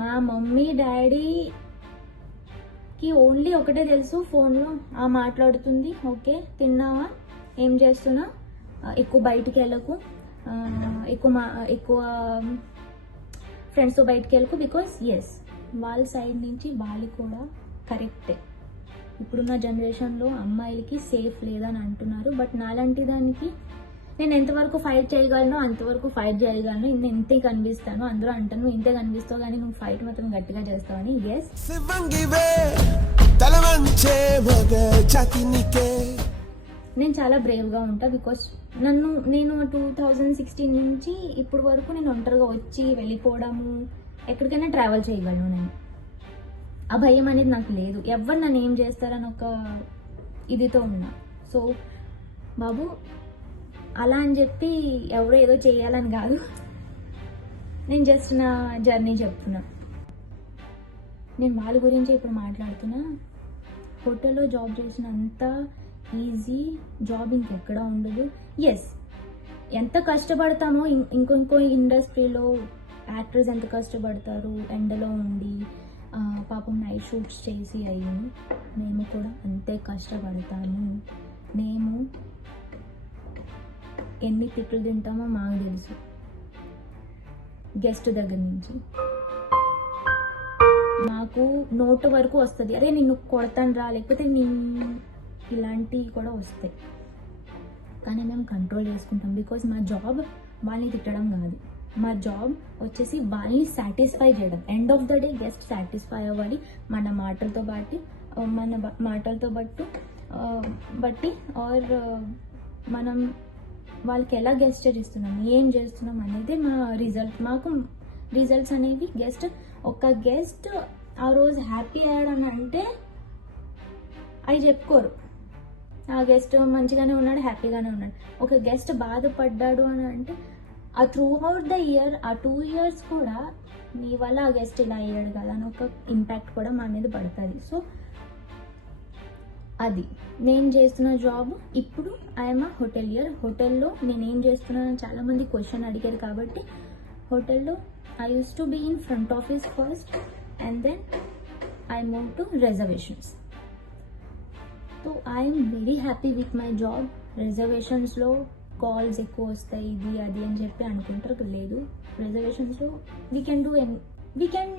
మా మమ్మీ డాడీకి ఓన్లీ ఒకటే తెలుసు, ఫోన్లో మాట్లాడుతుంది, ఓకే తిన్నావా, ఏం చేస్తున్నా, ఎక్కువ బయటికి వెళ్ళకు, ఎక్కువ ఫ్రెండ్స్తో బయటికి వెళ్ళకు. బికాస్ ఎస్, వాళ్ళ సైడ్ నుంచి వాళ్ళు కూడా కరెక్టే. ఇప్పుడున్న జనరేషన్లో అమ్మాయిలకి సేఫ్ లేదని అంటున్నారు, బట్ నాలాంటి దానికి నేను ఎంతవరకు ఫైట్ చేయగలను అంతవరకు ఫైట్ చేయగలను. ఇంతే కనిపిస్తాను, అందరూ అంటాను ఇంతే కనిపిస్తావు కానీ నువ్వు ఫైట్ మాత్రం గట్టిగా చేస్తావని. ఎస్, నేను చాలా బ్రేవ్గా ఉంటా. బికాస్ నేను 2016 నుంచి ఇప్పుడు వరకు నేను ఒంటరిగా వచ్చి వెళ్ళిపోవడము, ఎక్కడికైనా ట్రావెల్ చేయగలను. నేను ఆ భయం అనేది నాకు లేదు, ఎవరు నన్ను ఏం చేస్తారని ఒక ఇదితో ఉన్నా. సో బాబు, అలా అని చెప్పి ఎవరో ఏదో చేయాలని కాదు, నేను జస్ట్ నా జర్నీ చెప్తున్నా. నేను వాళ్ళ గురించి ఇప్పుడు మాట్లాడుతున్నా. హోటల్లో జాబ్ చేసినంత ఈజీ జాబ్ ఇంకెక్కడ ఉండదు. ఎస్, ఎంత కష్టపడతామో ఇంకో ఇండస్ట్రీలో యాక్టర్స్ ఎంత కష్టపడతారు ఎండలో ఉండి, పాపం నైట్ షూట్స్ చేసి అయ్యింది. మేము కూడా అంతే కష్టపడతాము. మేము ఎన్ని తిట్లు తింటామో మాకు తెలుసు. గెస్ట్ దగ్గర నుంచి మాకు నోటు వరకు వస్తుంది, అరే నిన్ను కొడతాను రా, లేకపోతే ఇలాంటివి కూడా వస్తాయి. కానీ మేము కంట్రోల్ చేసుకుంటాం. బికాజ్ మా జాబ్ వాళ్ళని తిట్టడం కాదు, మా జాబ్ వచ్చేసి వాళ్ళని సాటిస్ఫై చేయడం. End of the day guest satisfy అవ్వాలి మన మాటలతో బట్టి ఆర్ మనం వాళ్ళకి ఎలా గెస్చర్ ఇస్తున్నాం, ఏం చేస్తున్నాం అనేది మా రిజల్ట్. మాకు రిజల్ట్స్ అనేవి ఒక గెస్ట్ ఆ రోజు హ్యాపీ అయ్యాడని అంటే అవి చెప్పుకోరు. ఆ గెస్ట్ మంచిగానే ఉన్నాడు, హ్యాపీగానే ఉన్నాడు. ఒక గెస్ట్ బాధపడ్డాడు అని అంటే ఆ త్రూ అవుట్ ద ఇయర్, ఆ 2 years కూడా నీ వల్ల ఆ గెస్ట్ ఇలా అయ్యాడు కదా అని ఒక ఇంపాక్ట్ కూడా మా మీద పడుతుంది. సో అది నేను చేస్తున్న జాబ్. ఇప్పుడు ఐఎమ్ అ హోటలియర్. హోటల్లో నేను ఏం చేస్తున్నానని చాలామంది క్వశ్చన్ అడిగారు కాబట్టి, హోటల్లో I use to be in front office first and then I move to reservations. So I'm very happy with my job. రిజర్వేషన్స్లో కాల్స్ ఎక్కువ వస్తాయి, ఇది అది అని చెప్పి అనుకుంటారు. లేదు, రిజర్వేషన్స్లో వీ కెన్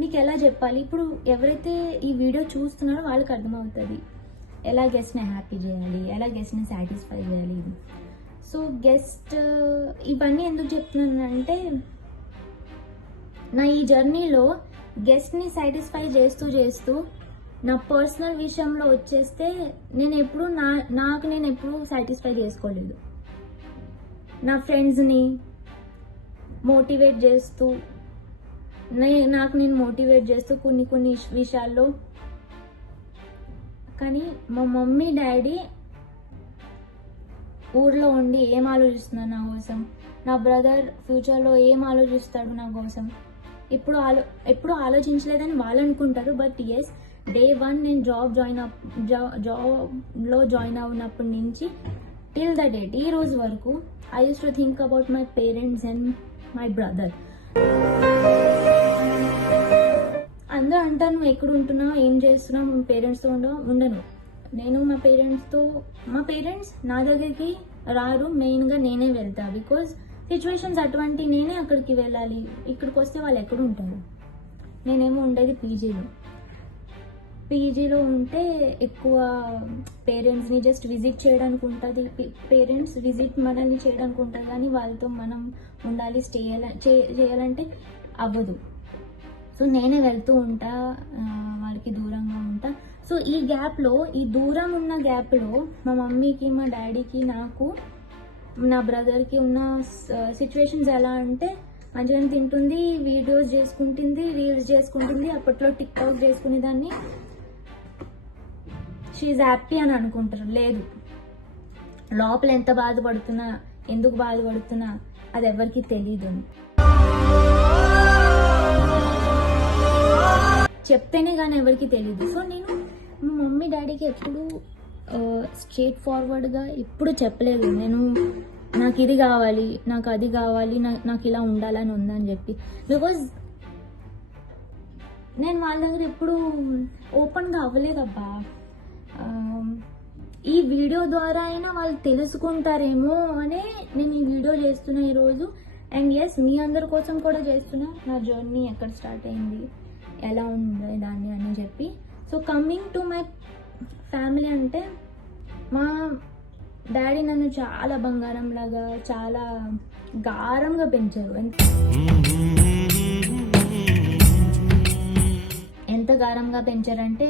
మీకు ఎలా చెప్పాలి, ఇప్పుడు ఎవరైతే ఈ వీడియో చూస్తున్నారో వాళ్ళకి అర్థమవుతుంది ఎలా గెస్ట్ని హ్యాపీ చేయాలి, ఎలా గెస్ట్ని సాటిస్ఫై చేయాలి. సో గెస్ట్ ఇవన్నీ ఎందుకు చెప్తున్నానంటే, నా ఈ జర్నీలో గెస్ట్ని సాటిస్ఫై చేస్తూ నా పర్సనల్ విషయంలో వచ్చేస్తే నేను ఎప్పుడు నేను ఎప్పుడు సాటిస్ఫై చేసుకోలేదు. నా ఫ్రెండ్స్ని మోటివేట్ చేస్తూ నేను మోటివేట్ చేస్తూ కొన్ని విషయాల్లో. కానీ మా మమ్మీ డాడీ ఊర్లో ఉండి ఏం ఆలోచిస్తున్నారు నా కోసం, నా బ్రదర్ ఫ్యూచర్లో ఏం ఆలోచిస్తాడు నా కోసం, ఎప్పుడు ఆలోచించలేదని వాళ్ళు అనుకుంటారు. బట్ ఎస్, Day 1 నేను జాబ్లో జాయిన్ అవునప్పటి నుంచి టిల్ ద డేట్ ఈ రోజు వరకు I use to think about my parents and my brother. అందరూ అంటారు నువ్వు ఎక్కడ ఉంటున్నావు, ఏం చేస్తున్నావు, మీ పేరెంట్స్తో ఉండను. నేను మా పేరెంట్స్ నా దగ్గరికి రారు, మెయిన్గా నేనే వెళ్తా. బికాజ్ సిచ్యువేషన్స్ అటువంటి, నేనే అక్కడికి వెళ్ళాలి. ఇక్కడికి వస్తే వాళ్ళు ఎక్కడ ఉంటారు. నేనేమో ఉండేది పీజీలో ఉంటే ఎక్కువ పేరెంట్స్ని జస్ట్ విజిట్ చేయడానికి ఉంటుంది, పేరెంట్స్ విజిట్ మనల్ని చేయడానికి ఉంటుంది. కానీ వాళ్ళతో మనం ఉండాలి, చేయాలంటే అవ్వదు. సో నేనే వెళ్తూ ఉంటా, వాళ్ళకి దూరంగా ఉంటా. సో ఈ గ్యాప్లో, ఈ దూరం ఉన్న గ్యాప్లో మా మమ్మీకి, మా డాడీకి, నాకు, నా బ్రదర్కి ఉన్న సిచ్యువేషన్స్ ఎలా అంటే, మంచిగానే తింటుంది, వీడియోస్ చేసుకుంటుంది, రీల్స్ చేసుకుంటుంది. అప్పట్లో టిక్టాక్ చేసుకునే దాన్ని. షీఈ్ హ్యాపీ అని అనుకుంటారు. లేదు, లోపల ఎంత బాధపడుతున్నా, ఎందుకు బాధపడుతున్నా అది ఎవరికి తెలీదు. చెప్తేనే కానీ ఎవరికి తెలీదు. సో నేను మా మమ్మీ డాడీకి ఎప్పుడు స్ట్రేట్ ఫార్వర్డ్గా ఎప్పుడు చెప్పలేదు నేను నాకు ఇది కావాలి, నాకు అది కావాలి, నాకు ఇలా ఉండాలని ఉందని చెప్పి. బికాజ్ నేను వాళ్ళ దగ్గర ఎప్పుడు ఓపెన్గా అవ్వలేదబ్బా. ఈ వీడియో ద్వారా అయినా వాళ్ళు తెలుసుకుంటారేమో అనే నేను ఈ వీడియో చేస్తున్నా ఈరోజు. అండ్ ఎస్, మీ అందరి కోసం కూడా చేస్తున్నా, నా జర్నీ ఎక్కడ స్టార్ట్ అయింది, ఎలా ఉండే దాన్ని అని చెప్పి. So coming to my family అంటే, మా డాడీ నన్ను చాలా బంగారం లాగా, చాలా గారంగా పెంచారు. ఎంత గారంగా పెంచారంటే,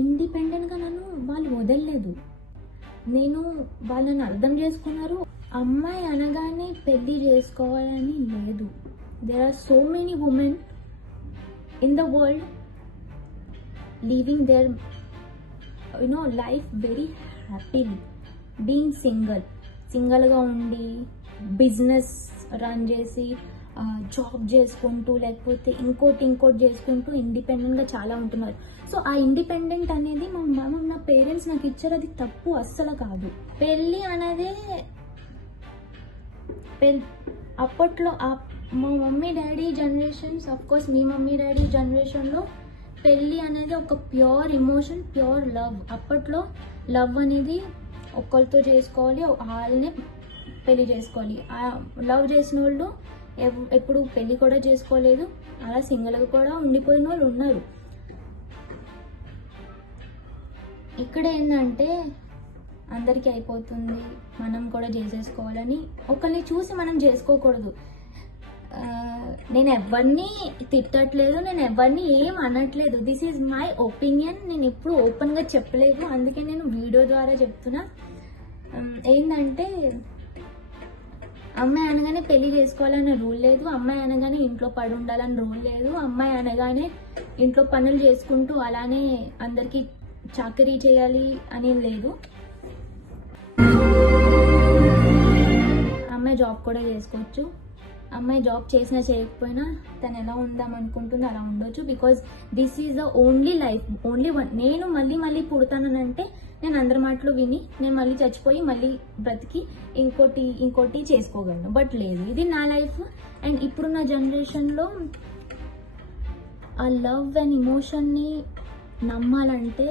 ఇండిపెండెంట్గా నన్ను వాళ్ళు వదలలేదు. వాళ్ళని అర్థం చేసుకున్నారు. అమ్మాయి అనగానే పెళ్లి చేసుకోవాలని లేదు. There are so many women in the world living their life very happily, being సింగల్గా ఉండి బిజినెస్ రన్ చేసి జాబ్ చేసుకుంటూ, లేకపోతే ఇంకోటి చేసుకుంటూ ఇండిపెండెంట్గా చాలా ఉంటున్నారు. సో ఆ ఇండిపెండెంట్ అనేది నా పేరెంట్స్ నాకు ఇచ్చారు. అది తప్పు అస్సలు కాదు. పెళ్ళి అనేది అప్పట్లో మా mummy daddy generations, of course me mummy daddy జనరేషన్లో పెళ్ళి అనేది ఒక ప్యూర్ ఎమోషన్, ప్యూర్ లవ్. అప్పట్లో లవ్ అనేది ఒక్కరితో చేసుకోవాలి, వాళ్ళనే పెళ్లి చేసుకోవాలి. లవ్ చేసిన వాళ్ళు ఎప్పుడు పెళ్లి కూడా చేసుకోలేదు, అలా సింగిల్గా కూడా ఉండిపోయిన వాళ్ళు ఉన్నారు. ఇక్కడ ఏంటంటే అందరికీ అయిపోతుంది, మనం కూడా చేసేసుకోవాలని ఒకరిని చూసి మనం చేసుకోకూడదు. నేను ఎవరిని తిట్టట్లేదు, నేను ఎవరిని ఏం అనట్లేదు. This is my opinion. నేను ఎప్పుడు ఓపెన్గా చెప్పలేదు, అందుకే నేను వీడియో ద్వారా చెప్తున్నా. ఏంటంటే, అమ్మాయి అనగానే పెళ్లి చేసుకోవాలన్న రూల్ లేదు, అమ్మాయి అనగానే ఇంట్లో పడి ఉండాలని రూల్ లేదు, అమ్మాయి అనగానే ఇంట్లో పనులు చేసుకుంటూ అలానే అందరికీ చాకరీ చేయాలి అని లేదు. అమ్మాయి జాబ్ కూడా చేసుకోవచ్చు. అమ్మాయి జాబ్ చేసినా చేయకపోయినా తను ఎలా ఉందాం అనుకుంటుందో అలా ఉండొచ్చు. Because this is the only life, only one. నేను మళ్ళీ పుడతానంటే నేను అందరి మాటలు విని నేను మళ్ళీ చచ్చిపోయి మళ్ళీ బ్రతికి ఇంకోటి చేసుకోగలను. బట్ లేదు, ఇది నా లైఫ్. అండ్ ఇప్పుడున్న జనరేషన్లో ఆ లవ్ అండ్ ఎమోషన్ని నమ్మాలంటే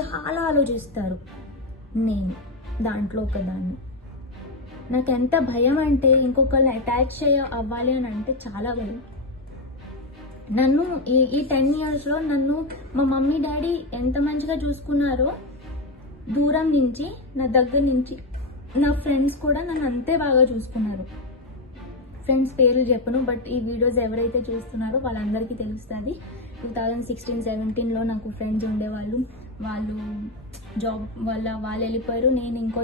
చాలా ఆలోచిస్తారు. నేను దాంట్లో ఒకదాన్ని. నాకు ఎంత భయం అంటే, ఇంకొకరిని అటాచ్ అవ్వాలి అని అంటే చాలా భయం. నన్ను ఈ 10 yearsలో నన్ను మా మమ్మీ డాడీ ఎంత మంచిగా చూసుకున్నారో, దూరం నుంచి నా దగ్గర నుంచి నా ఫ్రెండ్స్ కూడా నన్ను అంతే బాగా చూసుకున్నారు. ఫ్రెండ్స్ పేర్లు చెప్పను, బట్ ఈ వీడియోస్ ఎవరైతే చూస్తున్నారో వాళ్ళందరికీ తెలుస్తుంది. 2016-17లో నాకు ఫ్రెండ్స్ ఉండేవాళ్ళు. వాళ్ళు జాబ్ వల్ల వాళ్ళు వెళ్ళిపోయారు. నేను ఇంకో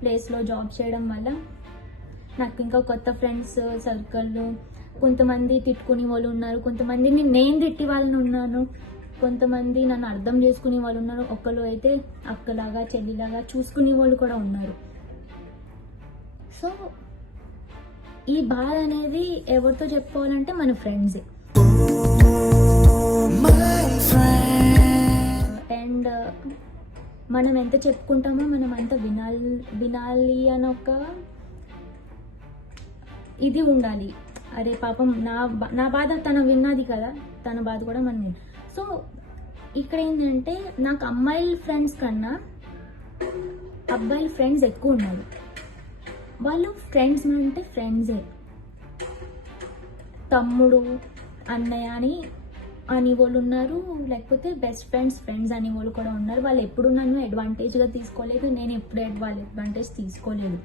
ప్లేస్లో జాబ్ చేయడం వల్ల నాకు ఇంకా కొత్త ఫ్రెండ్స్ సర్కిల్, కొంతమంది తిట్టుకునే వాళ్ళు ఉన్నారు, కొంతమందిని నేను తిట్టి వాళ్ళని ఉన్నాను, కొంతమంది నన్ను అర్థం చేసుకునే వాళ్ళు ఉన్నారు, ఒకళ్ళు అయితే అక్కలాగా చెల్లిలాగా చూసుకునే వాళ్ళు కూడా ఉన్నారు. సో ఈ బాధ అనేది ఎవరితో చెప్పుకోవాలంటే మన ఫ్రెండ్సే. అండ్ మనం ఎంత చెప్పుకుంటామో మనం అంత వినాలి అని ఒక ఇది ఉండాలి. అరే పాపం నా బాధ తన విన్నది కదా, తన బాధ కూడా మనం విన్నాం. సో ఇక్కడ ఏంటంటే, నాకు అమ్మాయిల ఫ్రెండ్స్ కన్నా అబ్బాయిల ఫ్రెండ్స్ ఎక్కువ ఉన్నారు. వాళ్ళు ఫ్రెండ్స్ అంటే ఫ్రెండ్సే, తమ్ముడు అన్నయ్య అని వాళ్ళు ఉన్నారు, లేకపోతే బెస్ట్ ఫ్రెండ్స్ అని వాళ్ళు కూడా ఉన్నారు. వాళ్ళు ఎప్పుడు నన్ను అడ్వాంటేజ్గా తీసుకోలేదు, నేను ఎప్పుడు వాళ్ళ అడ్వాంటేజ్ తీసుకోలేదు.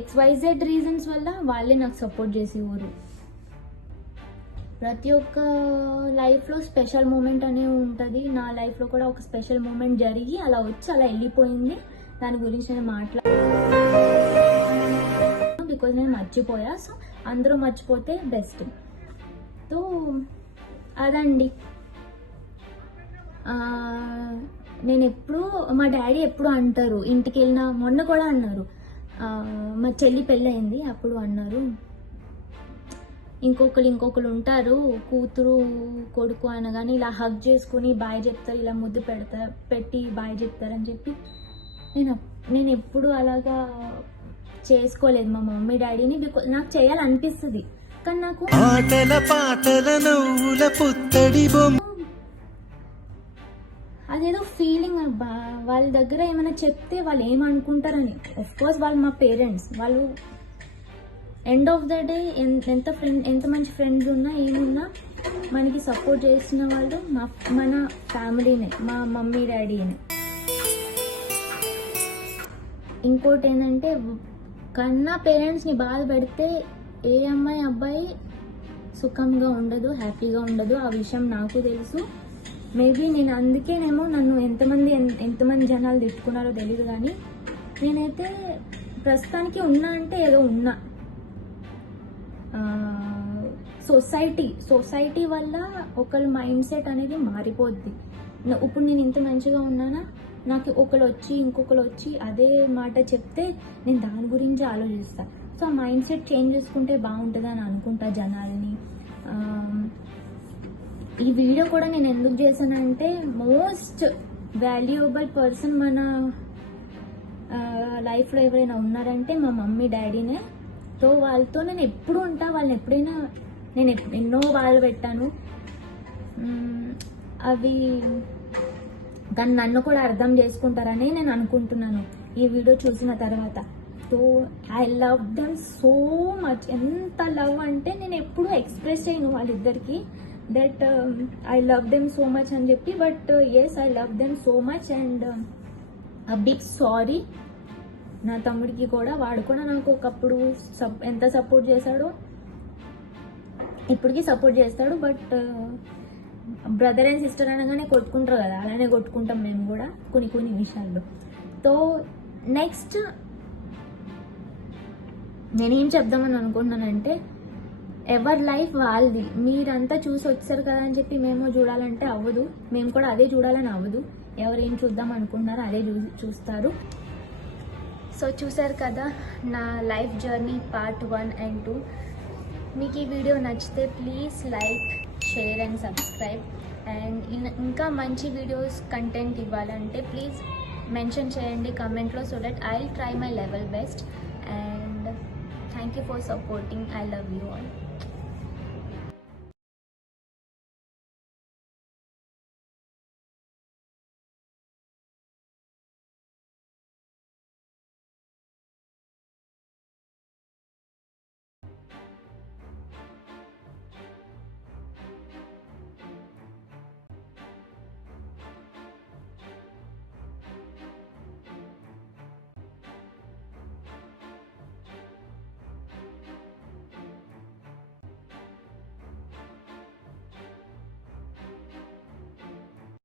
XYZ రీజన్స్ వల్ల వాళ్ళే నాకు సపోర్ట్ చేసేవారు. ప్రతి ఒక్క లైఫ్లో స్పెషల్ మూమెంట్ అనేవి ఉంటుంది. నా లైఫ్లో కూడా ఒక స్పెషల్ మూమెంట్ జరిగి అలా వచ్చి అలా వెళ్ళిపోయింది. దాని గురించి నేను బికాజ్ నేను మర్చిపోయా. సో అందరూ మర్చిపోతే బెస్ట్. సో అదండి. నేను మా డాడీ ఎప్పుడు అంటారు, ఇంటికి వెళ్ళినా, మొన్న కూడా అన్నారు, మా చెల్లి పెళ్ళయింది, అప్పుడు అన్నారు, ఇంకొకరు ఉంటారు, కూతురు కొడుకు అనగానే ఇలా హగ్ చేసుకుని బాయ్ చెప్తారు, ఇలా ముద్దు పెట్టి బాయ్ చెప్తారని చెప్పి నేను ఎప్పుడు అలాగా చేసుకోలేదు మా మమ్మీ డాడీని, బికాజ్ నాకు చేయాలనిపిస్తుంది, కానీ నాకు ఆటల పాటల నవ్వుల పుత్తడి బొమ్మ అదేదో ఫీలింగ్ అబ్బా, వాళ్ళ దగ్గర ఏమైనా చెప్తే వాళ్ళు ఏమనుకుంటారని. కోర్స్ వాళ్ళు మా పేరెంట్స్, వాళ్ళు ఎండ్ ఆఫ్ ద డే ఎంత మంచి ఫ్రెండ్స్ ఉన్నా ఏమున్నా మనకి సపోర్ట్ చేసిన వాళ్ళు మన ఫ్యామిలీనే, మా మమ్మీ డాడీనే. ఇంకోటి ఏంటంటే, కన్నా పేరెంట్స్ని బాధ పెడితే ఏ అమ్మాయి అబ్బాయి సుఖంగా ఉండదు, హ్యాపీగా ఉండదు. ఆ విషయం నాకు తెలుసు. మేబీ నేను అందుకేనేమో నన్ను ఎంతమంది జనాలు తిట్టుకున్నారో తెలియదు, కానీ నేనైతే ప్రస్తుతానికి ఉన్నా అంటే ఏదో ఉన్నా. సొసైటీ వల్ల ఒకళ్ళ మైండ్ సెట్ అనేది మారిపోద్ది. ఇప్పుడు నేను ఇంత మంచిగా ఉన్నానా, నాకు ఇంకొకరు వచ్చి అదే మాట చెప్తే నేను దాని గురించి ఆలోచిస్తాను. సో ఆ మైండ్ సెట్ చేంజ్ చేసుకుంటే బాగుంటుందని అనుకుంటా జనాల్ని. ఈ వీడియో కూడా నేను ఎందుకు చేశానంటే, మోస్ట్ వాల్యుయబుల్ పర్సన్ మన లైఫ్లో ఎవరైనా ఉన్నారంటే మా మమ్మీ డాడీనే. సో వాళ్ళతో నేను ఎప్పుడు ఉంటా, వాళ్ళని ఎప్పుడైనా నేను ఎన్నో బాధలు పెట్టాను. అవి కానీ నన్ను కూడా అర్థం చేసుకుంటారని నేను అనుకుంటున్నాను ఈ వీడియో చూసిన తర్వాత. So I love them so much. ఎంత లవ్ అంటే నేను ఎప్పుడు ఎక్స్ప్రెస్ చేయను వాళ్ళిద్దరికి that I love them so much అని చెప్పి. But yes, I love them so much and a big sorry నా తమ్ముడికి కూడా. వాడు కూడా నాకు ఒకప్పుడు ఎంత సపోర్ట్ చేశాడో ఇప్పటికీ సపోర్ట్ చేస్తాడు. బట్ బ్రదర్ అండ్ సిస్టర్ అనగానే కొట్టుకుంటారు కదా, అలానే కొట్టుకుంటాం మేము కూడా కొన్ని విషయాల్లో. సో నెక్స్ట్ నేనేం చెప్దామని అనుకుంటున్నానంటే, ఎవరి లైఫ్ వాళ్ళది. మీరంతా చూసి వచ్చారు కదా అని చెప్పి మేము చూడాలంటే అవ్వదు, మేము కూడా అదే చూడాలని అవ్వదు. ఎవరేం చూద్దాం అనుకుంటున్నారో అదే చూస్తారు. సో చూసారు కదా నా లైఫ్ జర్నీ పార్ట్ 1 and 2. మీకు ఈ వీడియో నచ్చితే please like, share and subscribe. And ఇంకా మంచి వీడియోస్ కంటెంట్ ఇవ్వాలంటే ప్లీజ్ మెన్షన్ చేయండి కమెంట్లో, so that I try my level best. And thank you for supporting. I love you all.